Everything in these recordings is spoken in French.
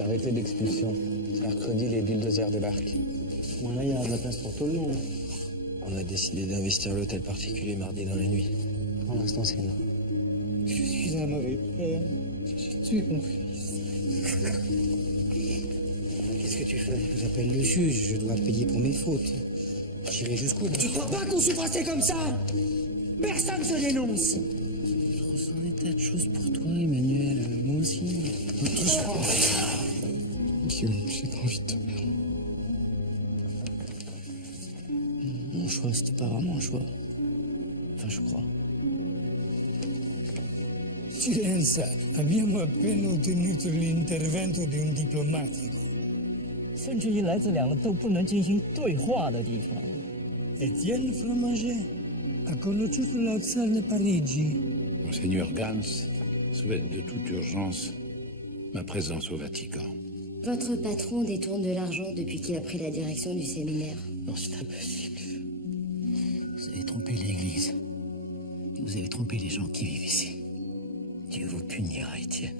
Arrêtez d'expulsion. Mercredi, les bulldozers débarquent. Bon, là, il y a de la place pour tout le monde. On a décidé d'investir l'hôtel particulier mardi dans la nuit. Pour l'instant, c'est non. Je suis un mauvais père. J'ai tué mon fils. Qu'est-ce que tu fais? J'appelle le juge, je dois payer pour mes fautes. J'irai jusqu'au bout. Tu crois pas qu'on soit resté comme ça? Personne se dénonce. Je ressens des tas de choses pour toi, Emmanuel. Moi aussi. Ne touche pas. Guillaume, j'ai pas envie de te perdre. Mon choix, c'était pas vraiment un choix. Enfin, je crois. Silenzia, abbiamo appena ottenuto l'intervento di un diplomatico. 甚至于来自两个都不能进行对话的地方。Étienne Fromager ha conosciuto la Tsar de Parigi. Monseigneur Gans souhaite de toute urgence ma présence au Vatican. Votre patron détourne de l'argent depuis qu'il a pris la direction du séminaire. Non, c'est impossible. Vous avez trompé l'Église. Vous avez trompé les gens qui vivent ici. Dieu vous punira, Étienne.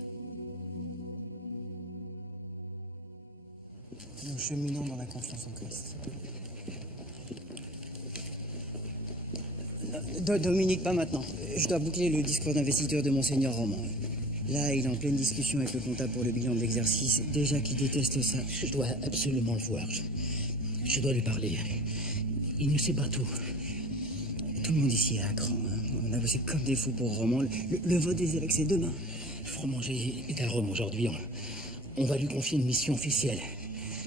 Nous cheminons dans la confiance en Christ. Dominique, pas maintenant. Je dois boucler le discours d'investiture de Monseigneur Roman. Là, il est en pleine discussion avec le comptable pour le bilan de l'exercice. Déjà qu'il déteste ça. Je dois absolument le voir. Je dois lui parler. Il ne sait pas tout. Tout le monde ici est à cran. On a bossé comme des fous pour Roman. Le vote des évêques, c'est demain. Fromager est à Rome aujourd'hui. On va lui confier une mission officielle.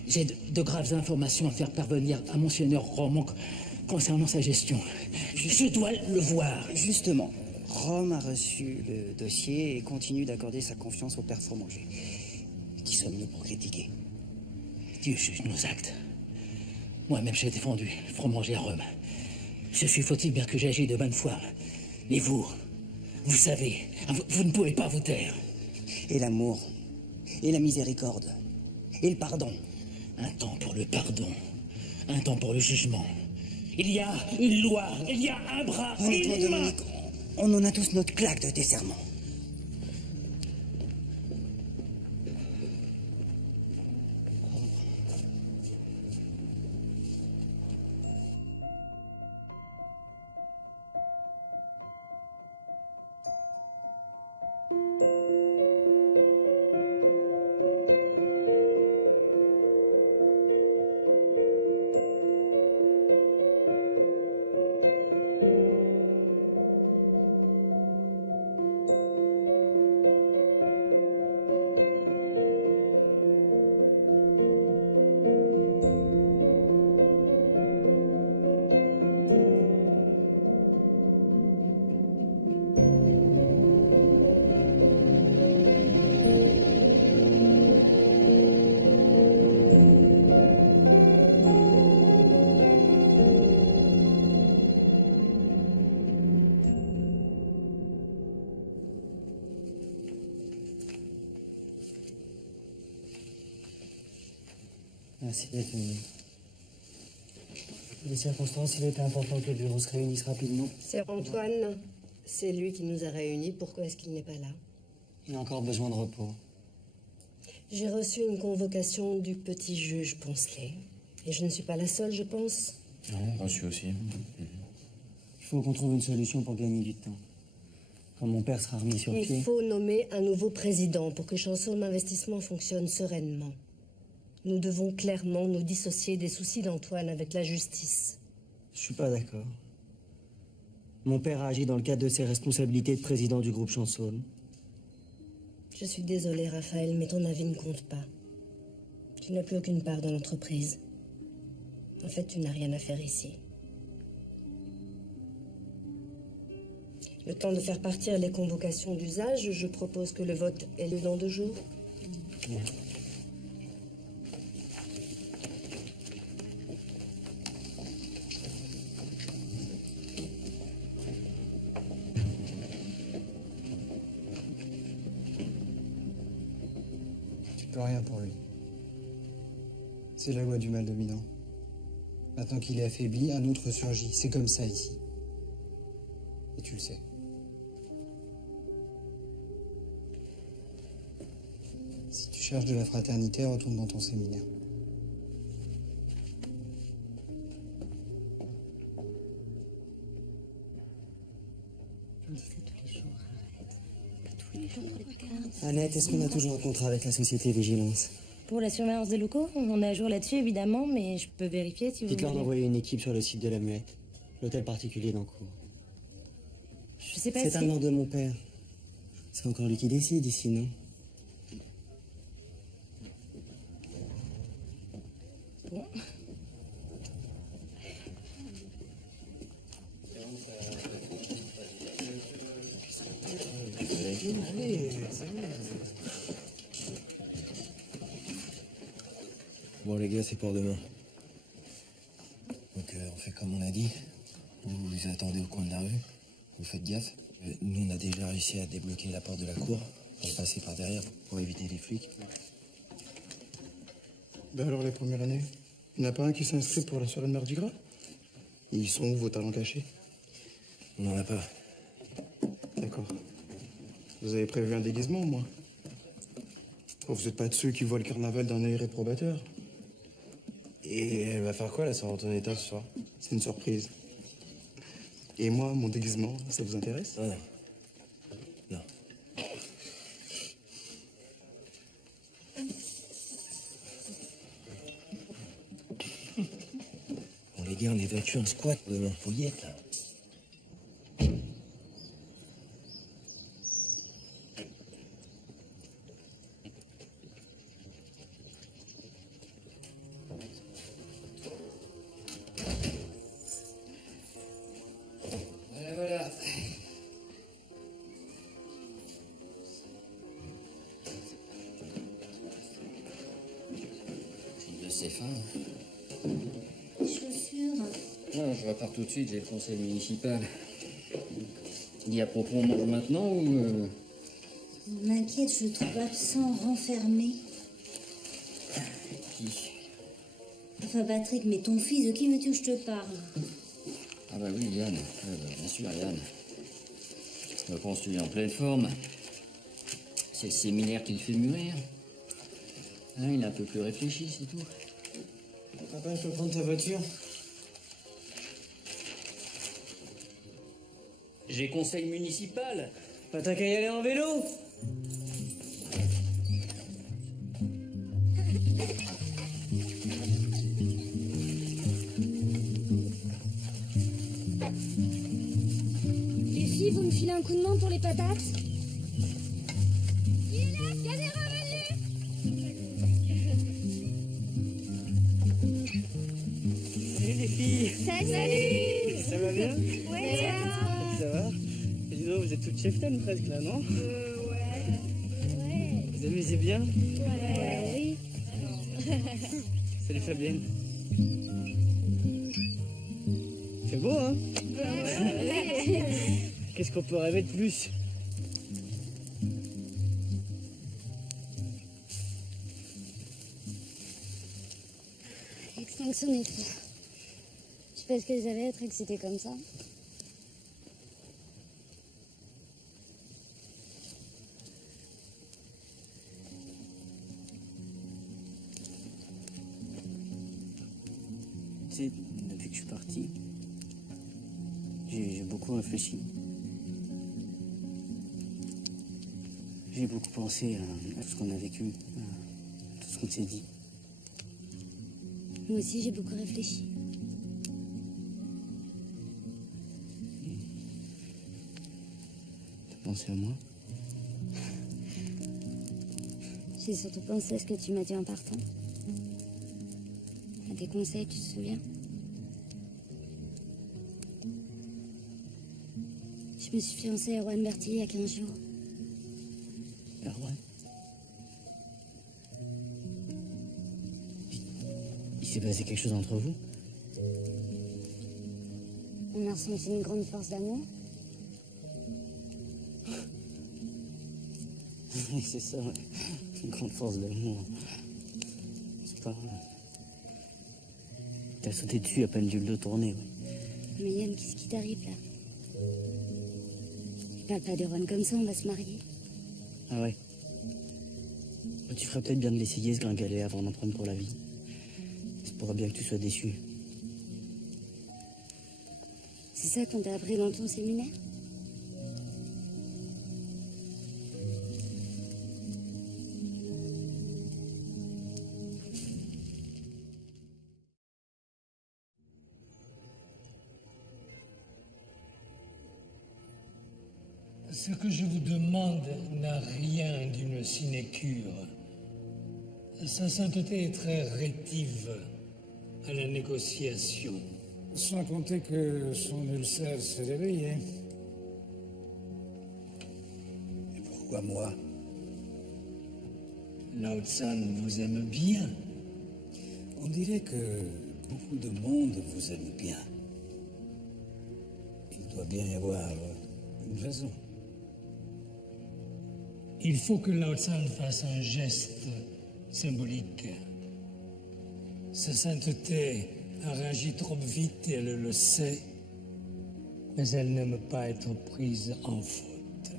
J'ai de graves informations à faire parvenir à Monseigneur Roman concernant sa gestion. Je dois le voir. Justement, Rome a reçu le dossier et continue d'accorder sa confiance au père Fromager. Qui sommes-nous pour critiquer? Dieu juge nos actes. Moi-même, j'ai défendu Fromager à Rome. Je suis fautif bien que j'ai agi de bonne foi. Mais vous savez, vous ne pouvez pas vous taire. Et l'amour, et la miséricorde, et le pardon. Un temps pour le pardon, un temps pour le jugement. Il y a une loi, il y a un bras, une main. On en a tous notre claque de tes serments. Merci d'être venu. Les circonstances, il était important que le bureau se réunisse rapidement. C'est Antoine, c'est lui qui nous a réunis. Pourquoi est-ce qu'il n'est pas là? Il a encore besoin de repos. J'ai reçu une convocation du petit juge Poncelet. Et je ne suis pas la seule, je pense. Non, reçu aussi. Il faut qu'on trouve une solution pour gagner du temps. Quand mon père sera remis sur pied... Il faut nommer un nouveau président pour que Chansol Investissement fonctionne sereinement. Nous devons clairement nous dissocier des soucis d'Antoine avec la justice. Je suis pas d'accord. Mon père a agi dans le cadre de ses responsabilités de président du groupe Chansol. Je suis désolée, Raphaël, mais ton avis ne compte pas. Tu n'as plus aucune part dans l'entreprise. En fait, tu n'as rien à faire ici. Le temps de faire partir les convocations d'usage, je propose que le vote ait lieu dans 2 jours. Ouais. Tu peux rien pour lui. C'est la loi du mal dominant. Maintenant qu'il est affaibli, un autre surgit. C'est comme ça ici. Et tu le sais. Si tu cherches de la fraternité, retourne dans ton séminaire. On dit ça tous les jours, arrête. Pas tous les jours, regarde. Annette, est-ce qu'on a toujours un contrat avec la société Vigilance? Pour la surveillance des locaux, on est à jour là-dessus évidemment, mais je peux vérifier si vous Dites-leur voulez. d'envoyer une équipe sur le site de la Muette, l'hôtel particulier d'Ancourt. Je sais pas C'est si... un nom de mon père. C'est encore lui qui décide ici, non? Bon. Bon les gars, c'est pour demain. Donc on fait comme on a dit. Vous vous attendez au coin de la rue. Vous faites gaffe. Nous on a déjà réussi à débloquer la porte de la cour. On va passer par derrière pour éviter les flics. Ben alors les premières années, il n'y en a pas un qui s'inscrit pour la soirée de Mardi Gras? Ils sont où vos talents cachés? On n'en a pas. D'accord. Vous avez prévu un déguisement au moins? Oh, vous n'êtes pas de ceux qui voient le carnaval d'un œil réprobateur? Et elle va faire quoi la soirée Antonetta ce soir? C'est une surprise. Et moi, mon déguisement, ça vous intéresse? Ah non. Non. Bon les gars, on évacue un squat demain. Faut y être là. Voilà. De ses fins. Chaussures. Non, je repars tout de suite, j'ai le conseil municipal. Il y a propos, on mange maintenant ou... M'inquiète, je le trouve absent, renfermé. Qui? Enfin, Patrick, mais ton fils, de qui veux-tu que je te parle? Ah bah oui, Yann. Ah bah, bien sûr, Yann. Je pense que tu es en pleine forme. C'est le séminaire qui le fait mûrir. Hein, il est un peu plus réfléchi, c'est tout. Papa, je peux prendre ta voiture? J'ai conseil municipal. Pas t'as qu'à y aller en vélo? Les filles, vous me filez un coup de main pour les patates? Salut les filles! Salut! Ça va bien? Ouais, Ça va? Et dis donc, vous êtes toutes cheftaines presque là, non? Ouais. Vous amusez bien? Oui. Salut Fabienne. C'est beau, hein? Qu'est-ce qu'on peut rêver de plus? Extinction des feux. Je sais pas ce que ça va être et que c'était comme ça. Tu sais, depuis que je suis parti, j'ai beaucoup réfléchi. J'ai beaucoup pensé à tout ce qu'on a vécu, à tout ce qu'on s'est dit. Moi aussi, j'ai beaucoup réfléchi. T'as pensé à moi? J'ai surtout pensé à ce que tu m'as dit en partant. À tes conseils, tu te souviens? Je me suis fiancée à Erwan Berthier il y a 15 jours. Erwan? Il s'est passé quelque chose entre vous? On a ressenti une grande force d'amour. Oui, c'est ça, ouais. Une grande force d'amour. C'est pas... T'as sauté dessus à peine dû le tourner. Mais Yann, qu'est-ce qui t'arrive là? Tu parles pas de Ron comme ça, on va se marier. Ah ouais. Tu ferais peut-être bien de l'essayer, ce gringalet, avant d'en prendre pour la vie. C'est pour bien que tu sois déçu. C'est ça qu'on t'a appris dans ton séminaire? Ce que je vous demande n'a rien d'une sinécure. Sa sainteté est très rétive à la négociation. Sans compter que son ulcère s'est réveillé. Et pourquoi moi? Lao Tsan vous aime bien. On dirait que beaucoup de monde vous aime bien. Il doit bien y avoir une raison. Il faut que Lao Tsan fasse un geste symbolique. Sa sainteté a réagi trop vite et elle le sait, mais elle n'aime pas être prise en faute.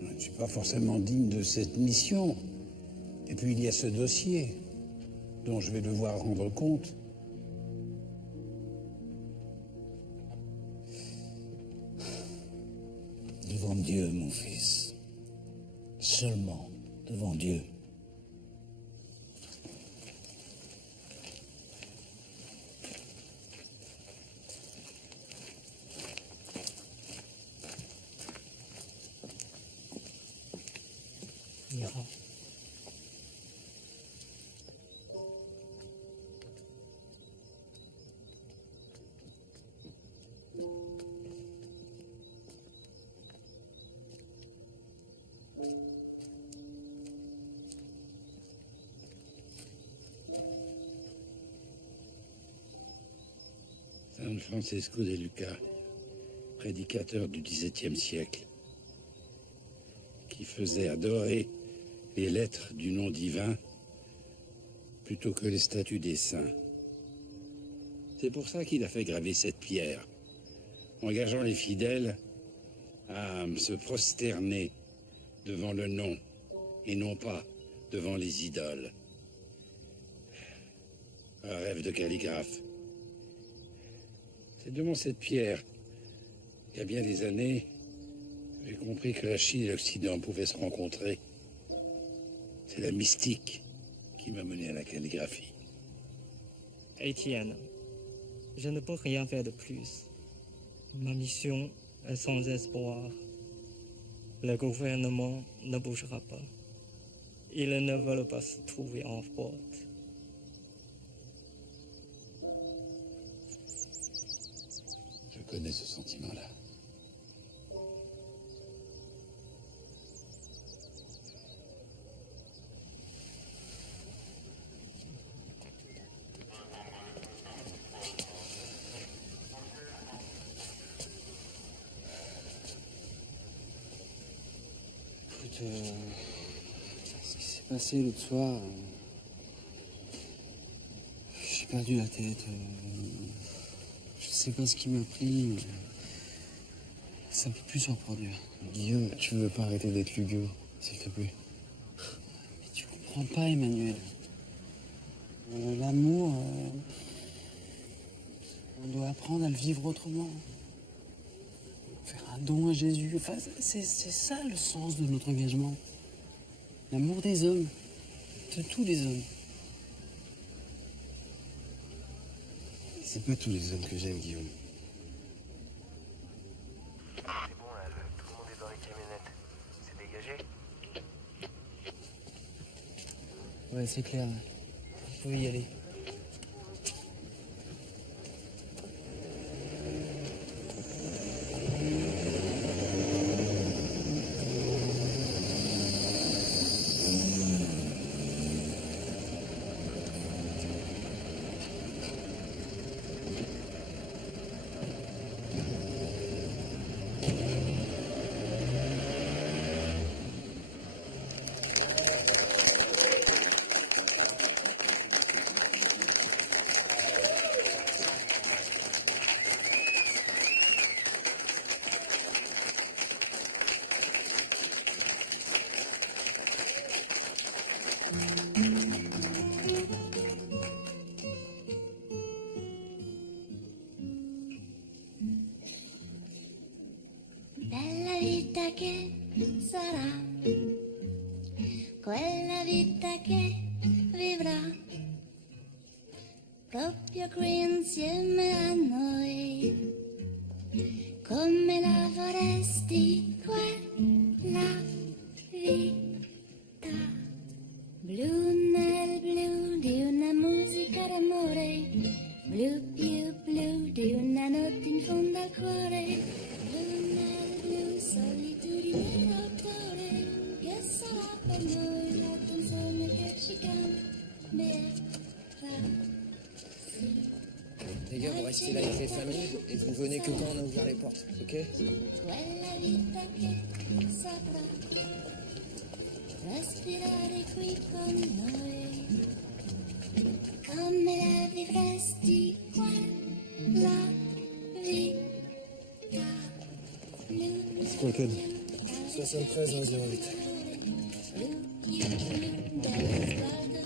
Je ne suis pas forcément digne de cette mission. Et puis il y a ce dossier dont je vais devoir rendre compte. Devant Dieu, mon fils. Seulement devant Dieu. Mira. San Francisco de Lucas, prédicateur du XVIIe siècle, qui faisait adorer les lettres du nom divin plutôt que les statues des saints. C'est pour ça qu'il a fait graver cette pierre, engageant les fidèles à se prosterner devant le nom et non pas devant les idoles. Un rêve de calligraphe. C'est devant cette pierre qu'il y a bien des années, j'ai compris que la Chine et l'Occident pouvaient se rencontrer. C'est la mystique qui m'a mené à la calligraphie. Étienne, je ne peux rien faire de plus. Ma mission est sans espoir. Le gouvernement ne bougera pas. Ils ne veulent pas se trouver en faute. Je connais ce sentiment-là. Écoute, ce qui s'est passé l'autre soir, j'ai perdu la tête. Je sais pas ce qui m'a pris, mais ça ne peut plus se reproduire. Guillaume, tu veux pas arrêter d'être lugubre, s'il te plaît? Mais tu comprends pas, Emmanuel. L'amour, on doit apprendre à le vivre autrement. Faire un don à Jésus, enfin, c'est ça le sens de notre engagement. L'amour des hommes, de tous les hommes. C'est pas tous les hommes que j'aime, Guillaume. C'est bon là, tout le monde est dans les camionnettes. C'est dégagé? Ouais, c'est clair. Vous pouvez y aller. che sarà, quella vita che vivrà, proprio qui insieme a noi, come la vorresti quella vita, blu nel blu di una musica d'amore, blu più blu di una notte in fondo al cuore, blu nel blu solitudine d'autore, che sarà per noi la canzone che ci cambierà. Les gars, vous restez là avec les familles et vous venez que quand on a ouvert les portes, ok? Quella vita che saprà respirare qui con noi, come la vivresti quella vita. C'est quoi le code? 73 108.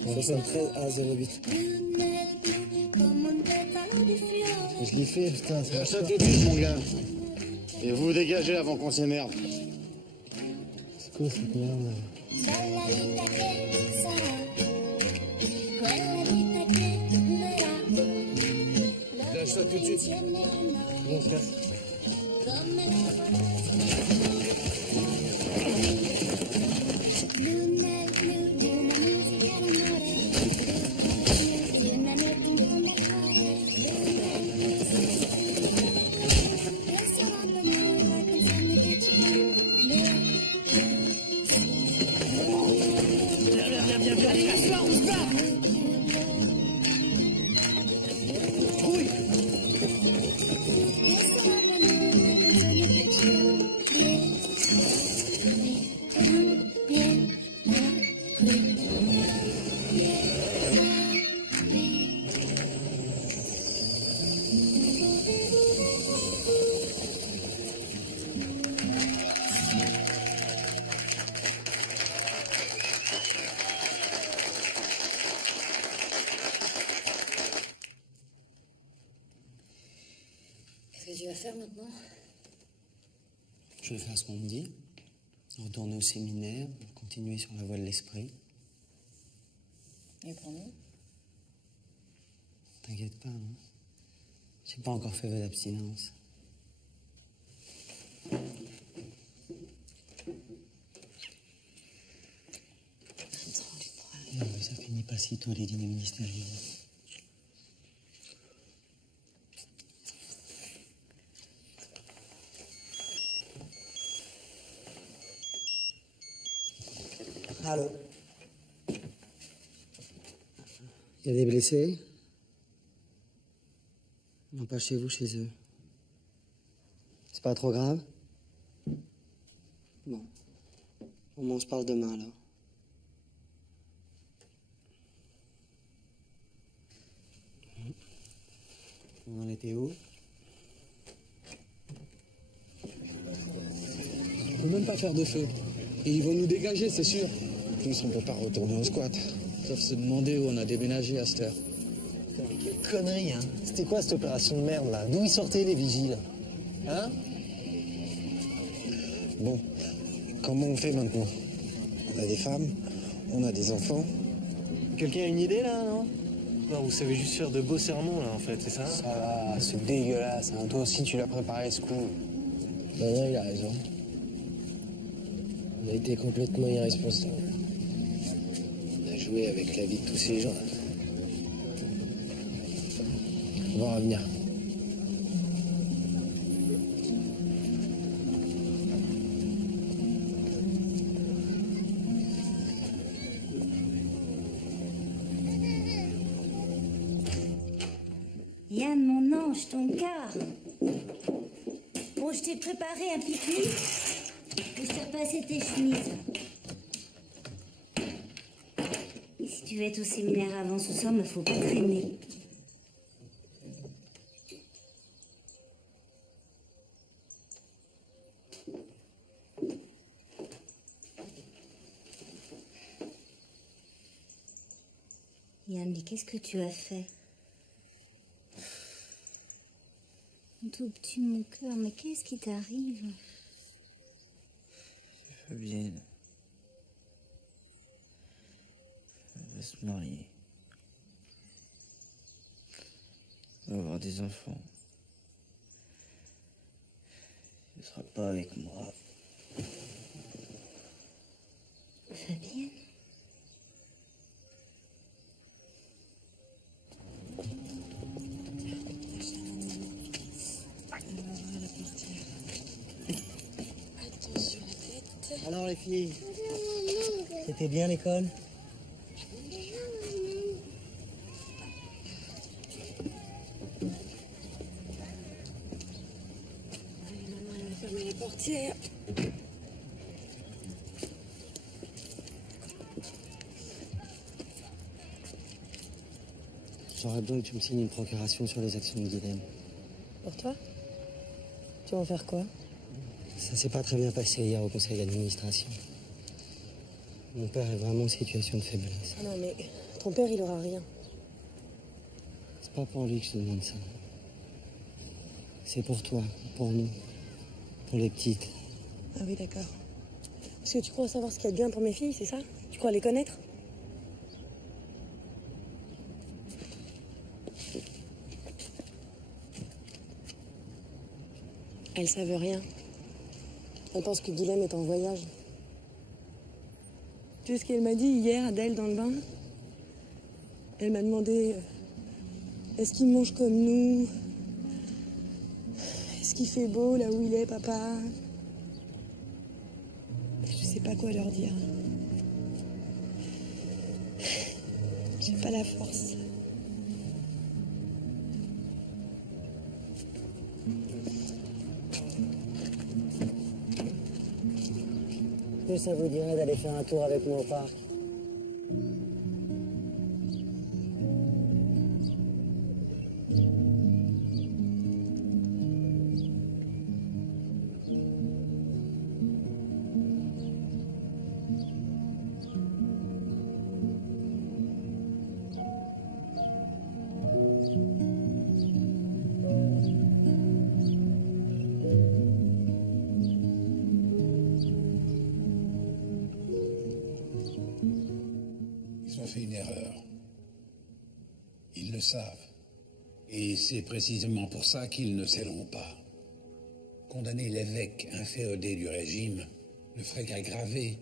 73 108. Je l'ai fait, putain, c'est Ça tout de suite, mon gars. Et vous dégagez avant qu'on s'énerve. C'est quoi cette merde? Bella vita che sarà, quella vita che verrà. Lâche ça tout de suite. On se casse. Come la blu nel blu di una musica d'amore, blu di una notte in fondo al cuore, blu nel blu che sarà per noi la canzone che ci cambierà. Allez, on se barre, on se barre. Oui. Qu'est-ce que tu vas faire maintenant? Je vais faire ce qu'on me dit, retourner au séminaire, continuer sur la voie de l'esprit. Et pour nous? T'inquiète pas, hein. J'ai pas encore fait vœu d'abstinence. Non, mais ça finit pas si tôt, les dîners ministériels. Allô? Il y a des blessés? Non, pas chez vous, chez eux. C'est pas trop grave? Bon. Au moins, on se parle demain, alors. On en était où? On peut même pas faire de feu. Et ils vont nous dégager, c'est sûr. En plus, on peut pas retourner au squat. Sauf se demander où on a déménagé à cette heure. Putain, mais quelle connerie, hein? C'était quoi cette opération de merde, là? D'où ils sortaient, les vigiles? Hein? Bon, comment on fait maintenant? On a des femmes, on a des enfants. Quelqu'un a une idée, là, non? Non, vous savez juste faire de beaux sermons, là, en fait, c'est ça? Ça va, c'est dégueulasse. Hein. Toi aussi, tu l'as préparé ce coup. Non, il a raison. On a été complètement irresponsables. On a joué avec la vie de tous ces gens. On va revenir. Yann, mon ange, ton cas. Bon, je t'ai préparé un pique-nique. Je t'ai repassé tes chemises. Et si tu veux être au séminaire avant ce soir, il faut pas traîner. Yann, mais qu'est-ce que tu as fait? Mon tout petit mon cœur, mais qu'est-ce qui t'arrive? Fabienne. Elle va se marier. Elle va avoir des enfants. Elle sera pas avec moi. Fabienne? Attention la tête. Alors les filles, c'était bien l'école? Maman, elle va fermer la portière. J'aurais besoin que tu me signes une procuration sur les actions de Guilhem. Pour toi? Tu vas en faire quoi? Ça s'est pas très bien passé hier au conseil d'administration. Mon père est vraiment en situation de faiblesse. Ah non, mais ton père, il aura rien. C'est pas pour lui que je te demande ça. C'est pour toi, pour nous, pour les petites. Ah oui, d'accord. Parce que tu crois savoir ce qu'il y a de bien pour mes filles, c'est ça? Tu crois les connaître? Elles savent rien. Elles pensent que Guilhem est en voyage. Tu sais ce qu'elle m'a dit hier, Adèle, dans le bain? Elle m'a demandé est-ce qu'il mange comme nous? Est-ce qu'il fait beau là où il est, papa? Je sais pas quoi leur dire. J'ai pas la force. Est-ce que ça vous dirait d'aller faire un tour avec moi au parc? Ils ont fait une erreur. Ils le savent. Et c'est précisément pour ça qu'ils ne céderont pas. Condamner l'évêque inféodé du régime ne ferait qu'aggraver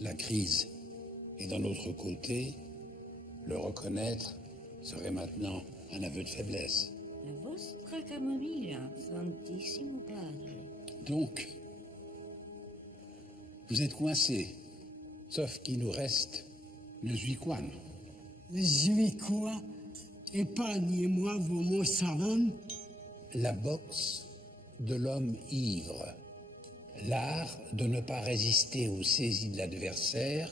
la crise. Et d'un autre côté, le reconnaître serait maintenant un aveu de faiblesse. La vostra camomilla, Santissimo Padre. Donc, vous êtes coincés, sauf qu'il nous reste le Zuiquan. Le Zuiquois, épargnez-moi vos mots savants. La boxe de l'homme ivre. L'art de ne pas résister aux saisies de l'adversaire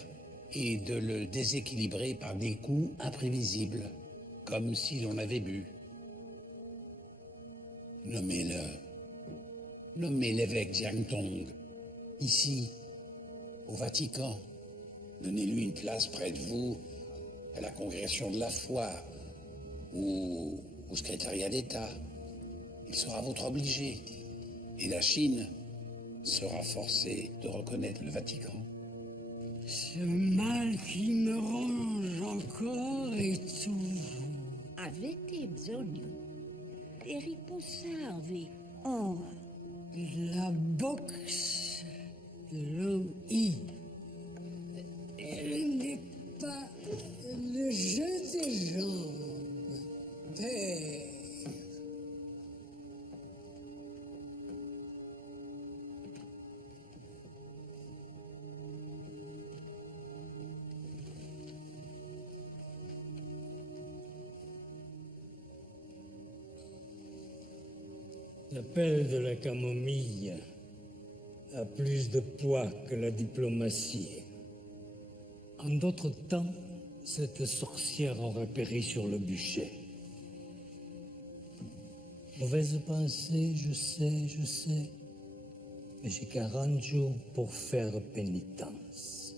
et de le déséquilibrer par des coups imprévisibles, comme si l'on avait bu. Nommez-le. Nommez l'évêque Jiangtong, ici, au Vatican. Donnez-lui une place près de vous, à la congrégation de la foi, ou au secrétariat d'État. Il sera votre obligé. Et la Chine sera forcée de reconnaître le Vatican. Ce mal qui me ronge encore et toujours. Avete bisogno di riposarvi ora. La boxe de l'homme ivre. Elle n'est pas le jeu des jambes, père. L'appel de la camomille a plus de poids que la diplomatie. En d'autres temps, cette sorcière aurait péri sur le bûcher. Mauvaise pensée, je sais, mais j'ai 40 jours pour faire pénitence.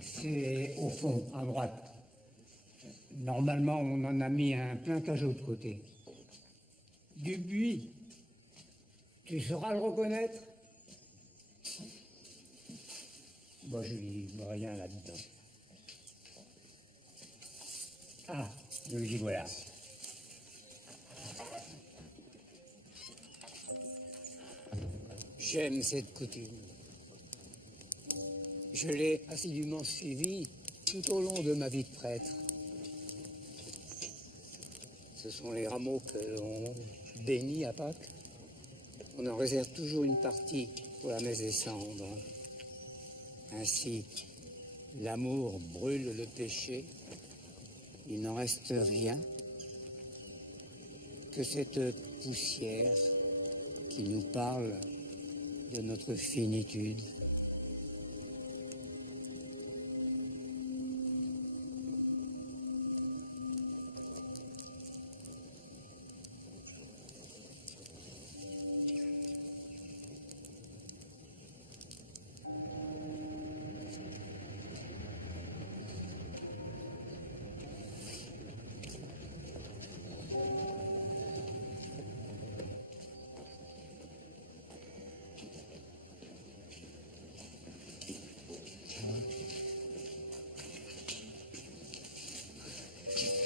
C'est au fond, à droite. Normalement, on en a mis un plein tas de l'autre côté. Dubuis. Tu sauras le reconnaître? Bon, je lis rien là-dedans. Ah, le y voilà. J'aime cette coutume. Je l'ai assidûment suivie tout au long de ma vie de prêtre. Ce sont les rameaux que l'on bénit à Pâques. On en réserve toujours une partie pour la messe des cendres. Ainsi, l'amour brûle le péché. Il n'en reste rien que cette poussière qui nous parle de notre finitude.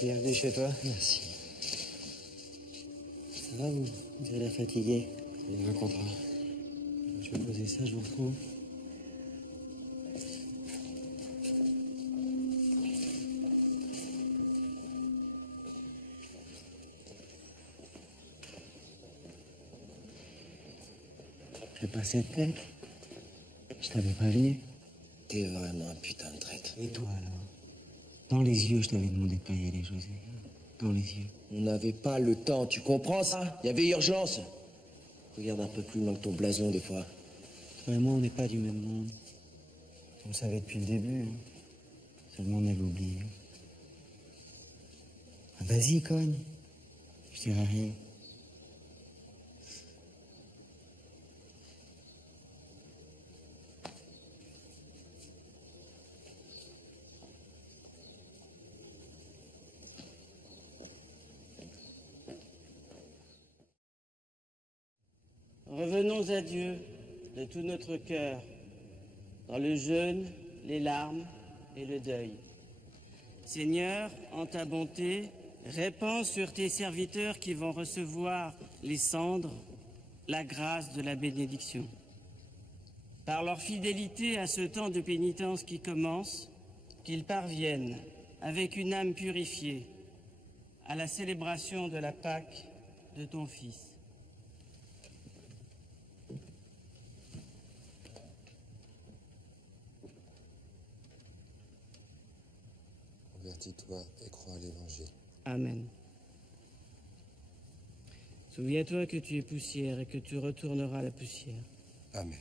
Bienvenue chez toi. Merci. Ça va, vous avez l'air fatigué. Il me racontera. Je vais poser ça, je vous retrouve. J'ai passé de tête. Je t'avais prévenu. T'es vraiment un putain de traître. Et toi, alors? Dans les yeux, je t'avais demandé de pas y aller, José. Dans les yeux. On n'avait pas le temps, tu comprends ça? Il y avait urgence. Regarde un peu plus loin que ton blason, des fois. Toi et moi, on n'est pas du même monde. On le savait depuis le début. Hein. Seulement, on avait oublié. Ah, vas-y, cogne. Je dirai rien. Revenons à Dieu de tout notre cœur, dans le jeûne, les larmes et le deuil. Seigneur, en ta bonté, répands sur tes serviteurs qui vont recevoir les cendres la grâce de la bénédiction. Par leur fidélité à ce temps de pénitence qui commence, qu'ils parviennent, avec une âme purifiée, à la célébration de la Pâque de ton Fils. Convertis-toi et crois à l'Évangile. Amen. Souviens-toi que tu es poussière et que tu retourneras à la poussière. Amen.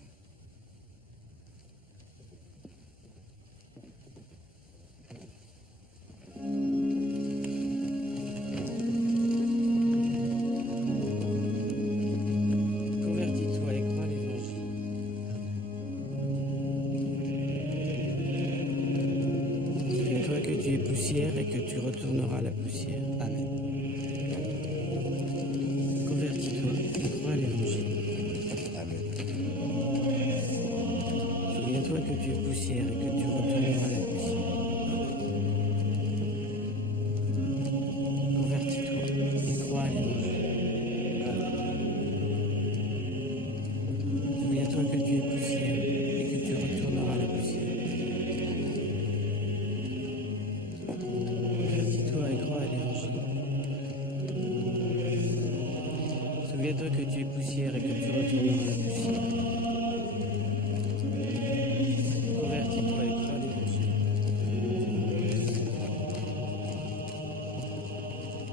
Convertis-toi et crois à l'Évangile. Souviens-toi que tu es poussière et que tu retourneras à la poussière. Amen. Convertis-toi et crois à l'Évangile. Amen. Souviens-toi que tu es poussière et que tu retourneras à la poussière. Convertis-toi et crois à l'Évangile. Souviens-toi que tu es poussière et que tu retourneras à la poussière. Convertis-toi et crois à l'Évangile. Souviens-toi que tu es poussière et que tu retourneras à la poussière. Convertis-toi et crois à l'Évangile.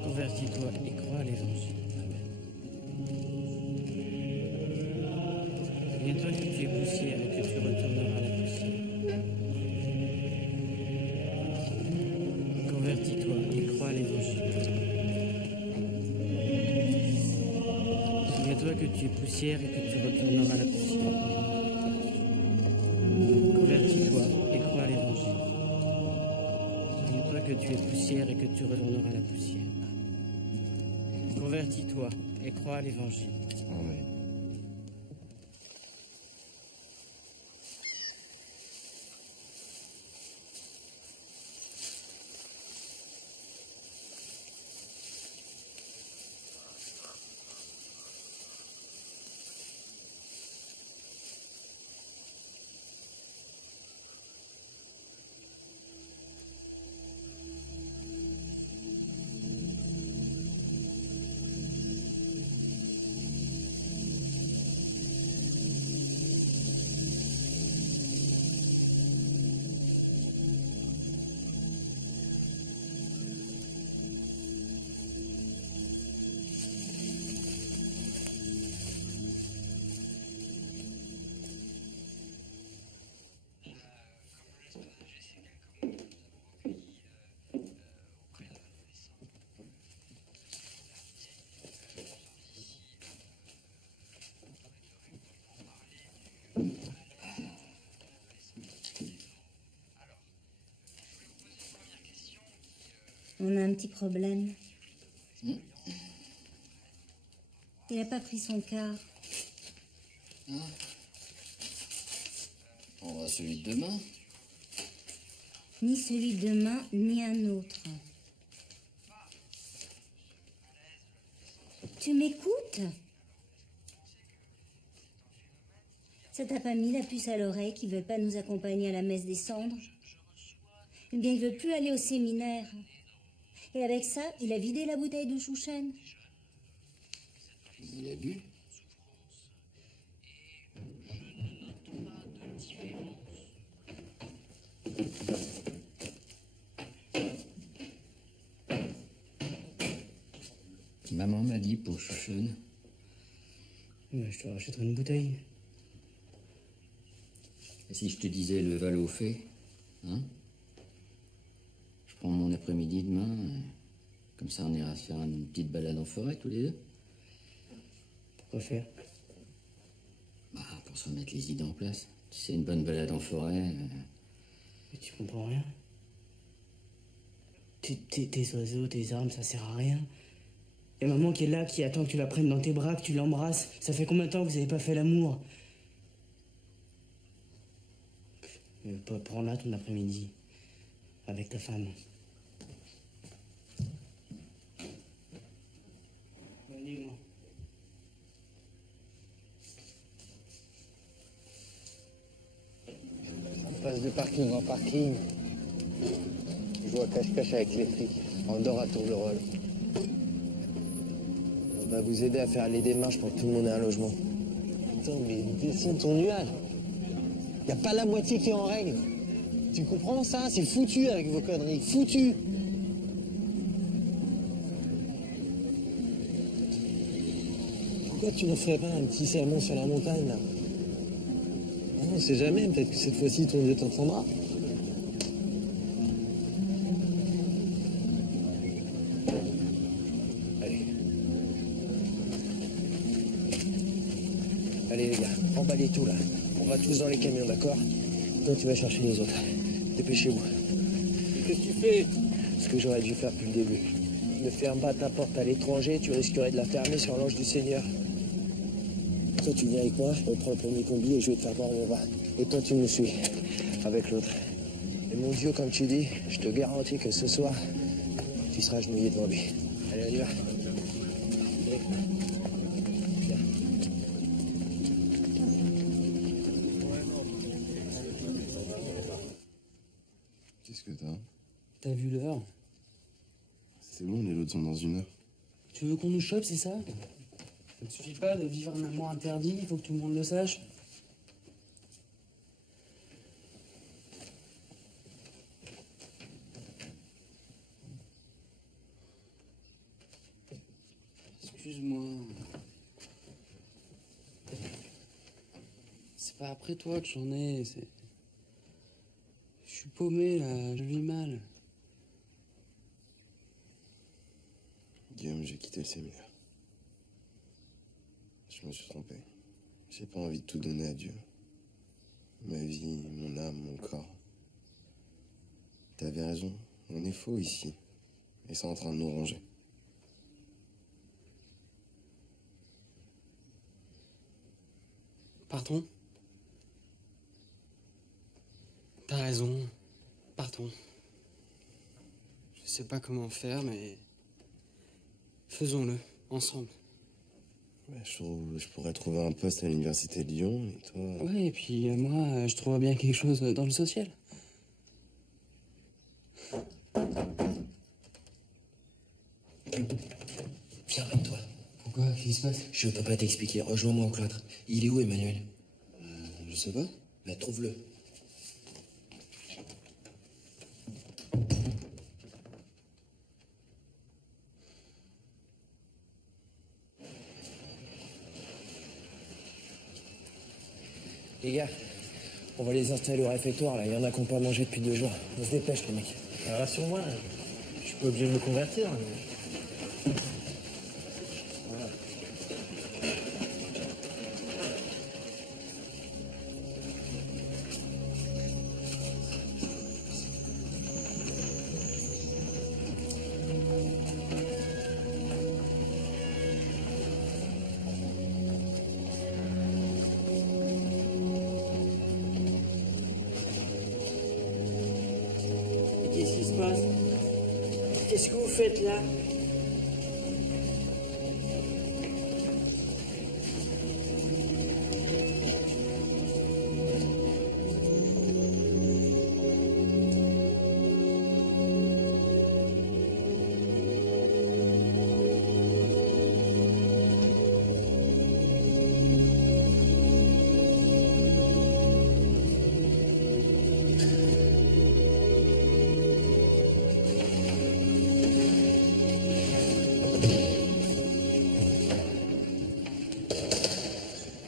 Convertis-toi et crois à l'Évangile. Souviens-toi que tu es poussière et que tu retourneras à la poussière. Convertis-toi et crois à l'Évangile. Souviens-toi que tu es poussière et que tu retourneras à la poussière. Convertis-toi et crois à l'Évangile. Souviens-toi que tu es poussière et que tu retourneras à la poussière. Convertis-toi et crois à l'évangile. Amen. On a un petit problème. Il n'a pas pris son quart. On va celui de demain. Ni celui de demain, ni un autre. Tu m'écoutes? Ça t'a pas mis la puce à l'oreille qu'il veut pas nous accompagner à la messe des cendres? Eh bien, il veut plus aller au séminaire. Et avec ça, il a vidé la bouteille de chouchen. Il a bu. Maman m'a dit pour chouchonne. Je te rachèterai une bouteille. Et si je te disais le Val au fait, hein? Je prends mon après-midi demain, comme ça on ira se faire une petite balade en forêt tous les deux. Pourquoi faire? Bah, pour se remettre les idées en place. Tu sais, une bonne balade en forêt. Mais tu comprends rien. Tes oiseaux, tes armes, ça sert à rien. Et maman qui est là, qui attend que tu la prennes dans tes bras, que tu l'embrasses. Ça fait combien de temps que vous n'avez pas fait l'amour? Prends là ton après-midi. Avec ta femme. Dis-moi. On passe de parking en parking. Je joue à cache-cache avec les flics. On dort à tour de rôle. On va vous aider à faire les démarches pour que tout le monde ait un logement. Putain, mais descends ton nuage. Y a pas la moitié qui est en règle. Tu comprends ça? C'est foutu avec vos conneries. Foutu! Pourquoi tu ne ferais pas un petit sermon sur la montagne, là? On sait jamais, peut-être que cette fois-ci, ton Dieu t'entendra. Allez. Allez, les gars, emballez tout, là. On va tous dans les camions, d'accord? Toi, tu vas chercher les autres. Dépêchez-vous. Qu'est-ce que tu fais? Ce que j'aurais dû faire depuis le début. Ne ferme pas ta porte à l'étranger, tu risquerais de la fermer sur l'ange du Seigneur. Toi, tu viens avec moi, on prend le premier combi et je vais te faire voir où on va. Et toi, tu me suis, avec l'autre. Et mon Dieu, comme tu dis, je te garantis que ce soir, tu seras agenouillé devant lui. Allez, on y va. Qu'est-ce que t'as? T'as vu l'heure? C'est bon, les lots sont dans 1 heure. Tu veux qu'on nous chope, c'est ça? Ça ne suffit pas de vivre un amour interdit, il faut que tout le monde le sache. Excuse-moi. C'est pas après toi que j'en ai, c'est... Je suis paumé, là, je vis mal. Guillaume, j'ai quitté le séminaire. Je me suis trompé. J'ai pas envie de tout donner à Dieu. Ma vie, mon âme, mon corps. T'avais raison, on est faux ici. Et c'est en train de nous ronger. Partons. T'as raison. Partons. Je sais pas comment faire, mais... faisons-le, ensemble. Ouais, je pourrais trouver un poste à l'université de Lyon, et toi... Ouais, et puis moi, je trouve bien quelque chose dans le social. Viens avec toi. Pourquoi? Qu'est-ce qui se passe? Je peux pas t'expliquer. Rejoins-moi au cloître. Il est où, Emmanuel? Je sais pas. Bah, trouve-le. Les gars, on va les installer au réfectoire, là. Il y en a qui n'ont pas mangé depuis 2 jours. On se dépêche, les mecs. Rassure-moi, je suis pas obligé de me convertir. Qu'est-ce qui se passe? Qu'est-ce que vous faites là?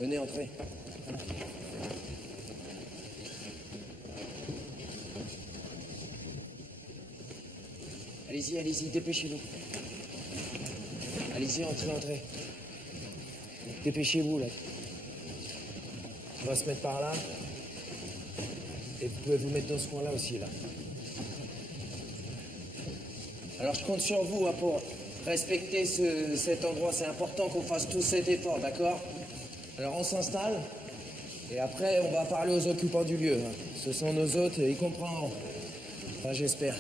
Venez, entrez. Allez-y, allez-y, dépêchez-vous. Allez-y, entrez. Dépêchez-vous, là. On va se mettre par là. Et vous pouvez vous mettre dans ce coin-là aussi, là. Alors, je compte sur vous hein, pour respecter cet endroit. C'est important qu'on fasse tous cet effort, d'accord? Alors, on s'installe. Et après, on va parler aux occupants du lieu. Hein. Ce sont nos hôtes, ils comprendront. Enfin, j'espère.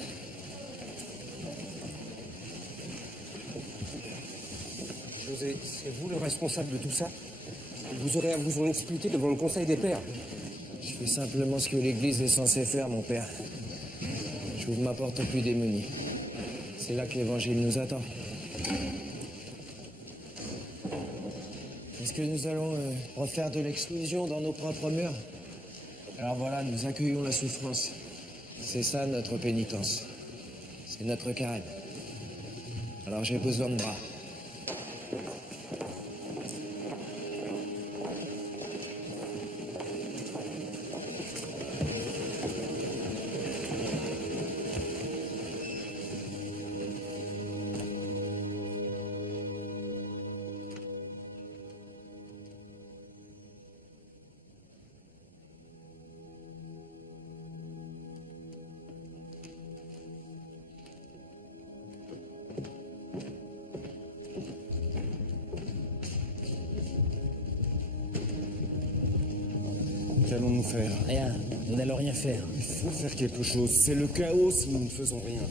José, c'est vous le responsable de tout ça? Vous aurez à vous en expliquer devant le Conseil des Pères. Je fais simplement ce que l'Église est censée faire, mon père. J'ouvre ma porte aux plus démunis. C'est là que l'Évangile nous attend. Est-ce que nous allons refaire de l'exclusion dans nos propres murs? Alors voilà, nous accueillons la souffrance. C'est ça notre pénitence. C'est notre carême. Alors j'ai besoin de bras. Qu'allons-nous faire? Rien. Nous n'allons rien faire. Il faut faire quelque chose. C'est le chaos si nous ne faisons rien.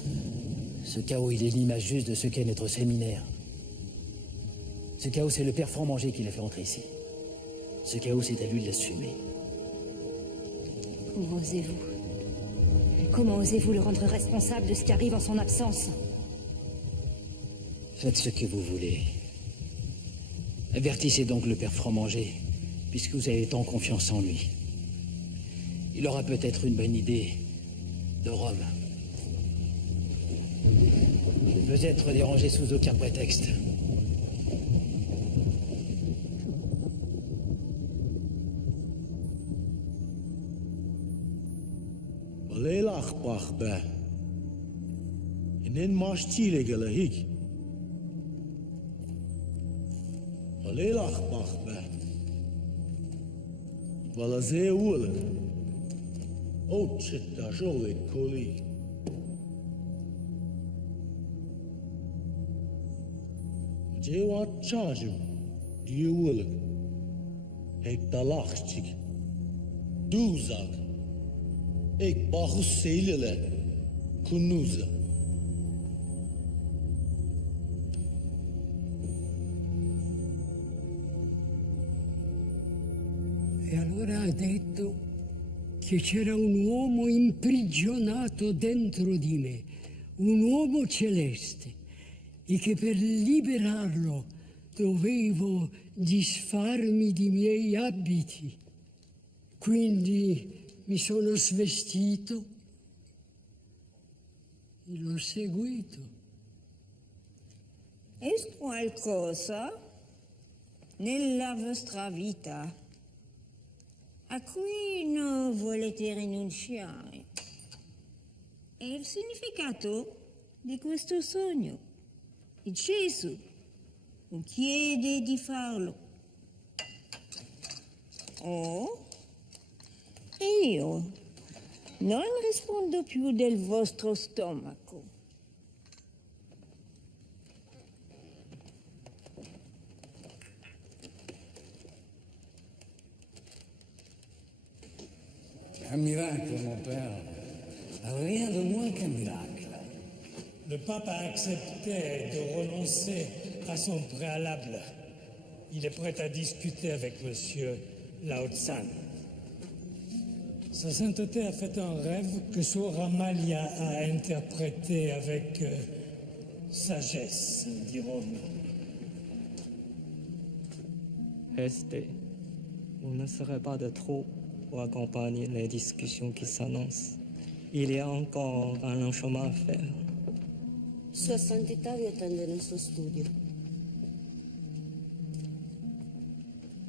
Ce chaos, il est l'image juste de ce qu'est notre séminaire. Ce chaos, c'est le père Franc-Manger qui l'a fait entrer ici. Ce chaos, c'est à lui de l'assumer. Comment osez-vous? Comment osez-vous le rendre responsable de ce qui arrive en son absence? Faites ce que vous voulez. Avertissez donc le père Franc-Manger, puisque vous avez tant confiance en lui. Il aura peut-être une bonne idée de Rome. Il ne peut être dérangé sous aucun prétexte. Lelach bach be. In mars tilige lahik. Lelach bach be. Wala ze oorlijk. Ootsit daar zo ik kolie. Je wat charge die oorlijk. Ik dalachtig. Duzak. Ik bahus seylele. Kunuza. E allora ha detto che c'era un uomo imprigionato dentro di me, un uomo celeste, e che per liberarlo dovevo disfarmi di miei abiti. Quindi mi sono svestito e l'ho seguito. È qualcosa nella vostra vita a cui non volete rinunciare? È il significato di questo sogno. E Gesù vi chiede di farlo. Oh, e io non rispondo più del vostro stomaco. Un miracle, mon père. Rien de moins qu'un miracle. Le pape a accepté de renoncer à son préalable. Il est prêt à discuter avec monsieur Lao Tsan. Sa sainteté a fait un rêve que Soeur Amalia a interprété avec sagesse, dirons-nous. Restez. Vous ne serez pas de trop pour accompagner les discussions qui s'annoncent. Il y a encore un long chemin à faire. Sua Santità vi attende nel suo studio.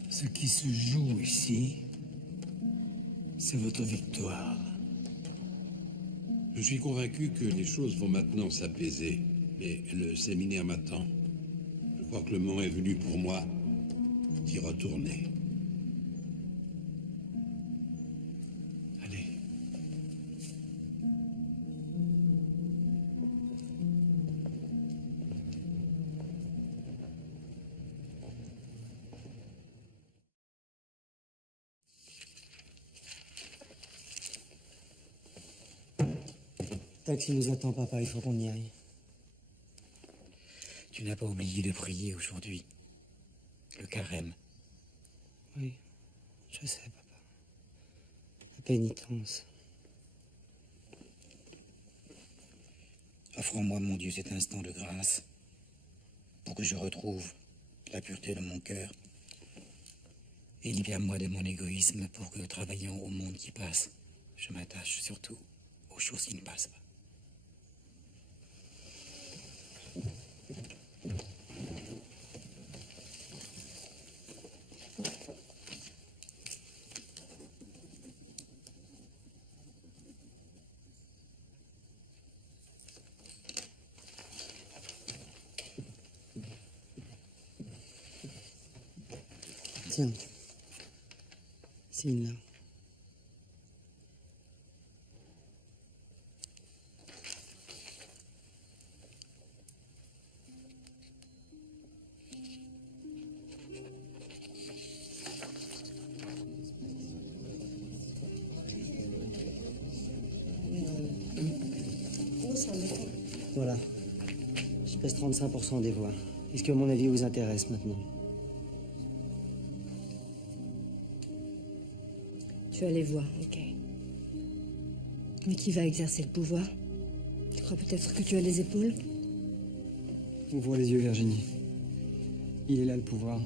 Ce qui se joue ici, c'est votre victoire. Je suis convaincu que les choses vont maintenant s'apaiser, mais le séminaire m'attend. Je crois que le moment est venu pour moi d'y retourner. Taxi nous attend, papa, il faut qu'on y aille. Tu n'as pas oublié de prier aujourd'hui. Le carême. Oui, je sais, papa. La pénitence. Offre-moi, mon Dieu, cet instant de grâce pour que je retrouve la pureté de mon cœur. Et libère-moi de mon égoïsme pour que, travaillant au monde qui passe, je m'attache surtout aux choses qui ne passent pas. Tiens. Signe là. Voilà. Je pèse 35% des voix. Est-ce que mon avis vous intéresse maintenant? Tu as les voix, ok. Mais qui va exercer le pouvoir? Tu crois peut-être que tu as les épaules? Ouvre les yeux, Virginie. Il est là le pouvoir.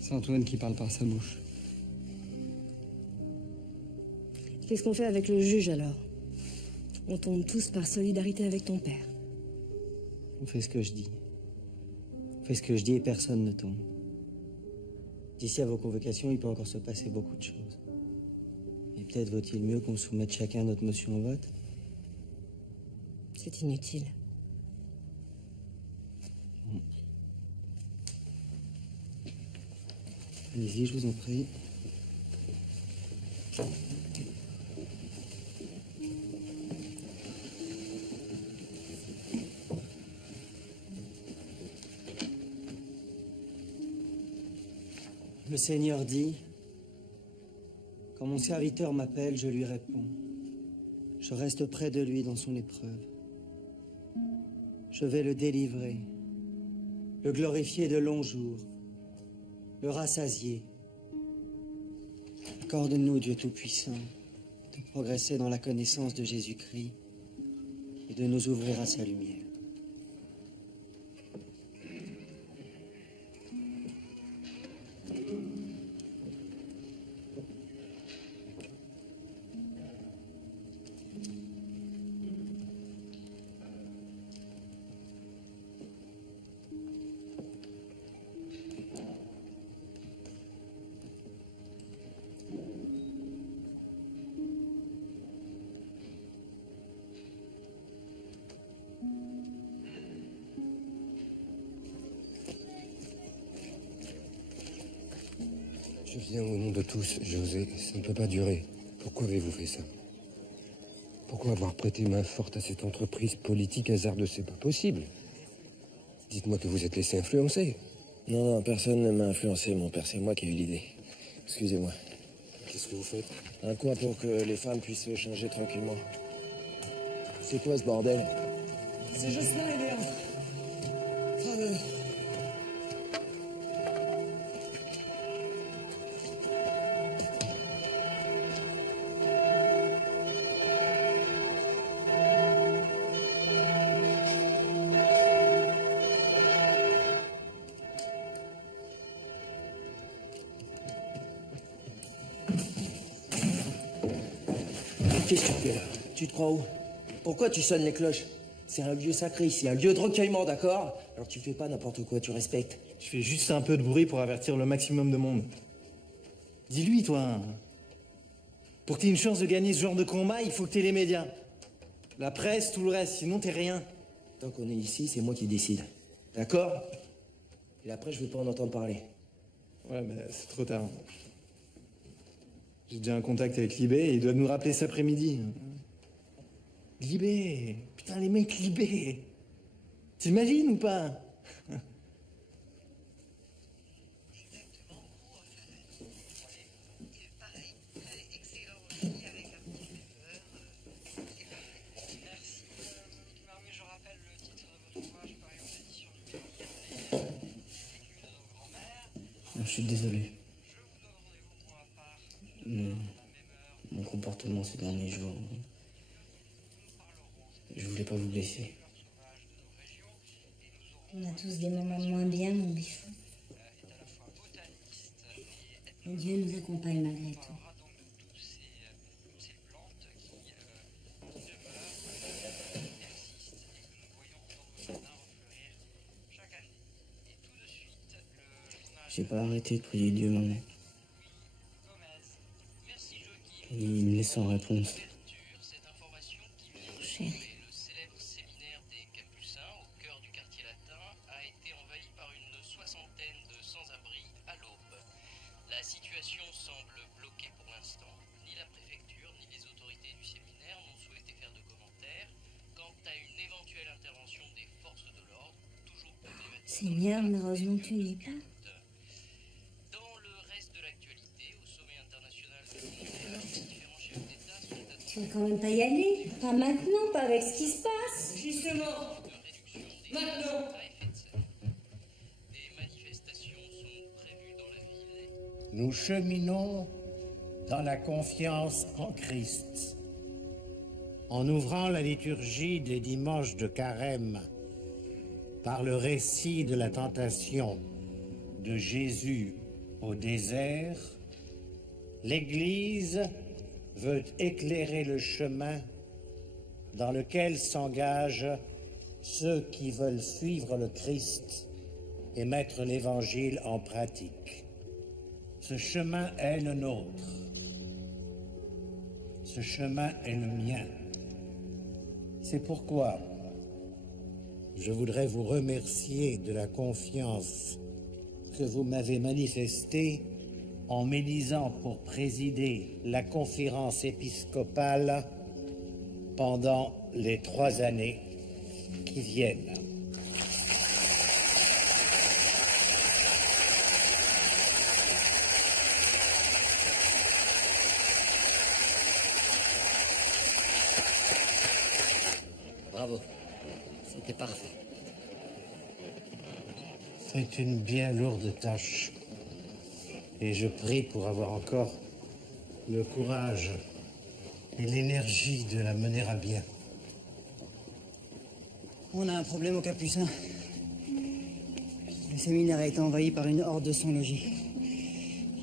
C'est Antoine qui parle par sa bouche. Qu'est-ce qu'on fait avec le juge alors? On tombe tous par solidarité avec ton père. On fait ce que je dis. On fait ce que je dis et personne ne tombe. D'ici à vos convocations, il peut encore se passer beaucoup de choses. Et peut-être vaut-il mieux qu'on soumette chacun notre motion au vote? C'est inutile. Allez-y, je vous en prie. Le Seigneur dit, « Quand mon serviteur m'appelle, je lui réponds. Je reste près de lui dans son épreuve. Je vais le délivrer, le glorifier de longs jours, le rassasier. Accorde-nous, Dieu Tout-Puissant, de progresser dans la connaissance de Jésus-Christ et de nous ouvrir à sa lumière. Je viens au nom de tous, José. Ça ne peut pas durer. Pourquoi avez-vous fait ça? Pourquoi avoir prêté main forte à cette entreprise politique hasardeuse? C'est pas possible. Dites-moi que vous êtes laissé influencer. Non, personne ne m'a influencé, mon père. C'est moi qui ai eu l'idée. Excusez-moi. Qu'est-ce que vous faites? Un coin pour que les femmes puissent se changer tranquillement. C'est quoi ce bordel? C'est Jocelyn et Léa. Frère. Qu'est-ce que tu fais là? Tu te crois où? Pourquoi tu sonnes les cloches? C'est un lieu sacré ici, un lieu de recueillement, d'accord? Alors tu fais pas n'importe quoi, tu respectes. Je fais juste un peu de bruit pour avertir le maximum de monde. Dis-lui, toi. Pour que t'aies une chance de gagner ce genre de combat, il faut que t'aies les médias. La presse, tout le reste, sinon t'es rien. Tant qu'on est ici, c'est moi qui décide. D'accord? Et après, je veux pas en entendre parler. Ouais, mais c'est trop tard. J'ai déjà un contact avec Libé et il doit nous rappeler cet après-midi. Libé! Putain, les mecs, Libé! T'imagines ou pas? Je suis désolé. Mon comportement ces derniers jours, je voulais pas vous blesser. On a tous des moments moins bien, mon bichou. Mais Dieu nous accompagne malgré tout. J'ai pas arrêté de prier Dieu, maman. Il me laisse sans réponse. Chérie. Le célèbre séminaire des Capucins au cœur du quartier latin a été envahi par une soixantaine de sans-abri à l'aube. La situation semble bloquée pour l'instant. Ni la préfecture ni les autorités du séminaire n'ont souhaité faire de commentaires quant à une éventuelle intervention des forces de l'ordre, toujours problématique. Seigneur, mais heureusement que tu n'y es pas. Tu vas quand même pas y aller. Pas maintenant, pas avec ce qui se passe. Justement. Maintenant. Nous cheminons dans la confiance en Christ. En ouvrant la liturgie des dimanches de Carême par le récit de la tentation de Jésus au désert, l'Église veut éclairer le chemin dans lequel s'engagent ceux qui veulent suivre le Christ et mettre l'Évangile en pratique. Ce chemin est le nôtre. Ce chemin est le mien. C'est pourquoi je voudrais vous remercier de la confiance que vous m'avez manifestée en m'élisant pour présider la conférence épiscopale pendant les 3 années qui viennent. C'était parfait. C'est une bien lourde tâche. Et je prie pour avoir encore le courage et l'énergie de la mener à bien. On a un problème au Capucin. Le séminaire a été envahi par une horde de sans-logis.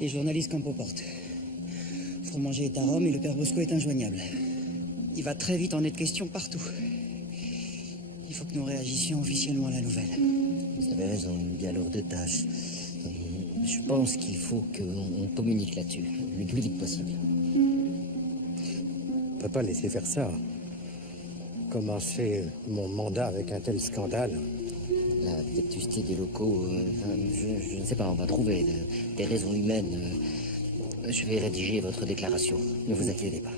Les journalistes campent aux portes. Fromager est à Rome et le père Bosco est injoignable. Il va très vite en être question partout. Il faut que nous réagissions officiellement à la nouvelle. Vous avez raison, une bien lourde tâche. Je pense qu'il faut qu'on communique là-dessus, le plus vite possible. On ne peut pas laisser faire ça. Commencer mon mandat avec un tel scandale. La vétusté des locaux, je ne sais pas, on va trouver des raisons humaines. Je vais rédiger votre déclaration, ne vous inquiétez pas.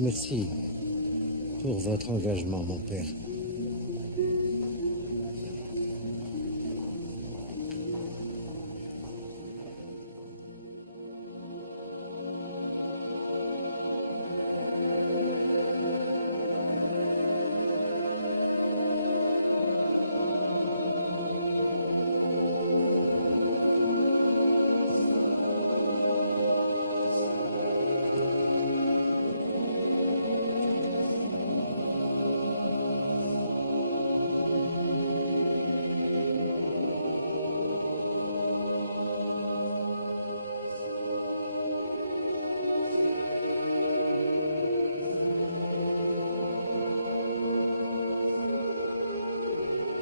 Merci pour votre engagement, mon père.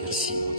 Merci.